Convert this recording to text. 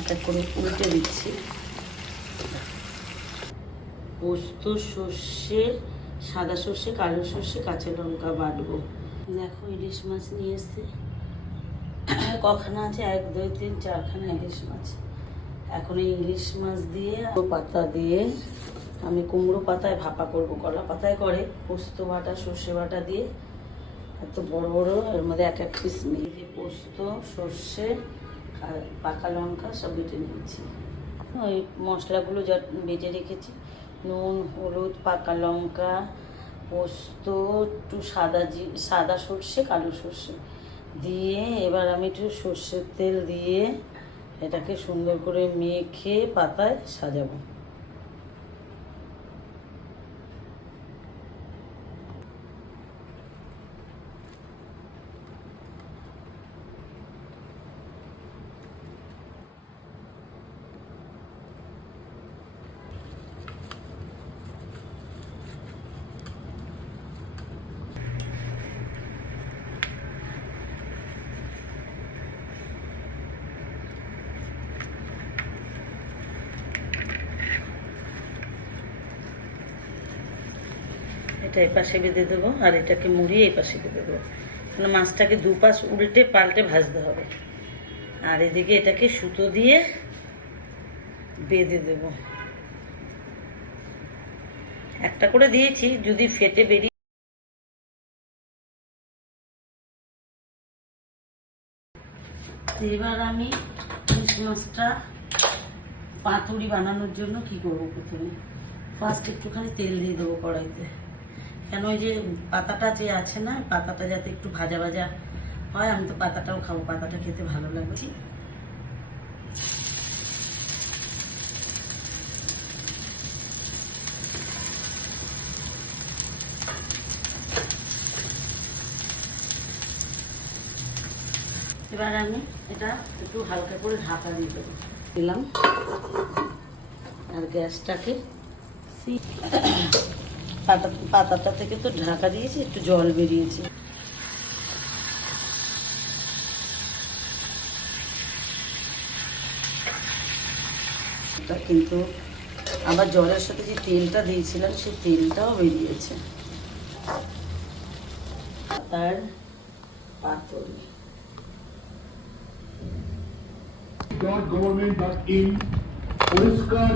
এক এক করে উল্টে দিচ্ছি। পোস্ত, সর্ষে, সাদা সর্ষে, কালো সর্ষে, কাঁচা লঙ্কা বাটবো। দেখো ইলিশ মাছ নিয়ে এসছে। কখানা আছে? 1 2 3 4খানা ইলিশ মাছ। এখন এই ইলিশ মাছ দিয়ে পাতা দিয়ে আমি কুমড়ো পাতায় ভাপা করবো। কলা পাতায় করে পোস্ত বাটা, সর্ষে বাটা দিয়ে এত বড় বড়, এর মধ্যে এক এক পিস নিয়ে পোস্ত, সর্ষে, পাকা লঙ্কা সব বেটে নিয়েছি। ওই মশলাগুলো যা বেটে রেখেছি, নুন, হলুদ, পাকা লঙ্কা, পোস্ত, একটু সাদা সর্ষে, কালো সর্ষে দিয়ে এবার আমি একটু সর্ষের তেল দিয়ে এটাকে সুন্দর করে মেখে পাতায় সাজাবো। এটা এই পাশে বেঁধে দেবো আর এটাকে মুড়িয়ে এই পাশে বেঁধে দেবো। মানে মাছটাকে দুপাশ উল্টে পাল্টে ভাজতে হবে। আর এদিকে এটাকে সুতো দিয়ে বেঁধে দেবো। একটা করে দিয়েছি, যদি ফেটে বেরিয়ে। এবার আমি ইলিশ মাছটা পাতুরি বানানোর জন্য কি করবো, প্রথমে ফার্স্ট একটুখানি তেল দিয়ে দেবো কড়াইতে। কেন ওই যে পাতাটা যে আছে না, পাতাটা যাতে একটু ভাজা ভাজা হয়। আমি তো পাতাটাও খাবো, পাতাটা খেতে ভালো লাগছে। এবার আমি এটা একটু হালকা করে ঢাকা দিয়ে দেবো, দিলাম। আর গ্যাসটাকে পাতাটা থেকে তো ঢাকা দিয়েছি, একটু জল বেরিয়েছে। কিন্তু আবার জলের সাথে যে তেলটা দিয়েছিলাম সেই তেলটাও বেরিয়েছে। তার পাতুরি। government.in পরিষ্কার